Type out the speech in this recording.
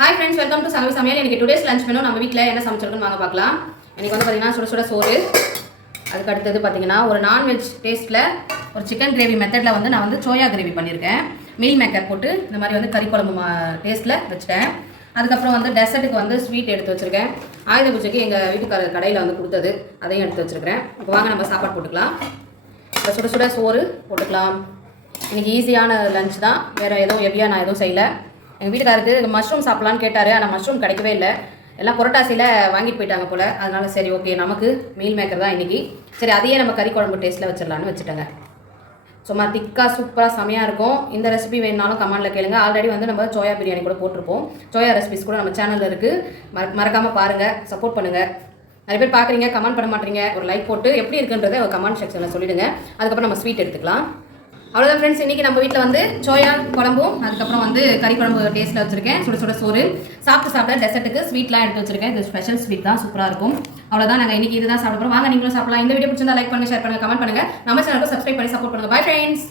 Hi friends welcome to சமையல் சமையல் எனக்கு டுடேஸ் லஞ்ச் மெனு நம்ம வீட்டில் என்ன சமைச்சிருக்குன்னு வாங்க பார்க்கலாம். எனக்கு வந்து பார்த்தீங்கன்னா சுட சுட சோறு. அதுக்கு அடுத்தது பார்த்தீங்கன்னா ஒரு நான்வெஜ் டேஸ்ட்டில் ஒரு சிக்கன் கிரேவி மெத்தடில் வந்து நான் வந்து சோயா கிரேவி பண்ணியிருக்கேன் மீல் மேக்கர் போட்டு இந்த மாதிரி வந்து கறி குழம்பு டேஸ்ட்டில் வச்சுட்டேன். அதுக்கப்புறம் வந்து டெசர்ட்டுக்கு வந்து ஸ்வீட் எடுத்து வச்சுருக்கேன். ஆயுத பூஜைக்கு எங்கள் வீட்டுக்கார கடையில் வந்து கொடுத்தது. அதையும் எடுத்து வச்சுருக்கிறேன். இப்போ வாங்க நம்ம சாப்பாடு போட்டுக்கலாம். இப்போ சுட சுட சோறு போட்டுக்கலாம். இன்றைக்கி ஈஸியான லஞ்ச் தான். வேறு எதுவும் ஹெவியாக நான் எதுவும் செய்யலை. எங்கள் வீட்டுக்காருக்கு மஷ்ரூம் சாப்பிட்லான்னு கேட்டார். ஆனால் மஷ்ரூம் கிடைக்கவே இல்லை. எல்லாம் புரட்டாசியில் வாங்கிட்டு போயிட்டாங்க போல். அதனால சரி ஓகே நமக்கு மீல் மேக்கர் தான் இன்றைக்கி சரி அதையே நம்ம கறி குழம்பு டேஸ்ட்டில் வச்சிடலான்னு வச்சுட்டேங்க. சும்மா திக்காக சூப்பராக செமையாக இருக்கும். இந்த ரெசிபி வேணுனாலும் கமெண்டில் கேளுங்க. ஆல்ரெடி வந்து நம்ம சோயா பிரியாணி கூட போட்டிருப்போம். சோயா ரெசிபிஸ் கூட நம்ம சேனலில் இருக்குது மற மறக்காமல் பாருங்கள் சப்போர்ட் பண்ணுங்கள் நிறைய பேர் பார்க்குறீங்க கமெண்ட் பண்ண மாட்டீங்க. ஒரு லைக் போட்டு எப்படி இருக்குன்றதை கமெண்ட் செக்ஷனில் சொல்லிவிடுங்க அதுக்கப்புறம் நம்ம ஸ்வீட் எடுத்துக்கலாம். அவ்வளோதான் ஃப்ரெண்ட்ஸ் இன்றைக்கி நம்ம வீட்டில் வந்து சோயா குழம்பும் அதுக்கப்புறம் வந்து கறி குழம்பு டேஸ்ட்டில் வச்சுருக்கேன். சுட சுட சோறு. சாப்பிட்டு சாப்பிட டெசர்ட்டுக்கு ஸ்வீட்லாம் எடுத்து வச்சிருக்கேன். இது ஸ்பெஷல் ஸ்வீட் தான் சூப்பராக இருக்கும். அவ்வளோதான் நாங்கள் இன்றைக்கி இதுதான் சாப்பிட போகிறோம் வாங்க நீங்களும் சாப்பிடலாம். இந்த வீடியோ பிடிச்சிருந்தா லைக் பண்ணுங்க ஷேர் பண்ணுங்க கமெண்ட் பண்ணுங்க. நம்ம சேனலுக்கு சப்ஸ்கிரைப் பண்ணி சப்போர்ட் பண்ணுங்க. Bye friends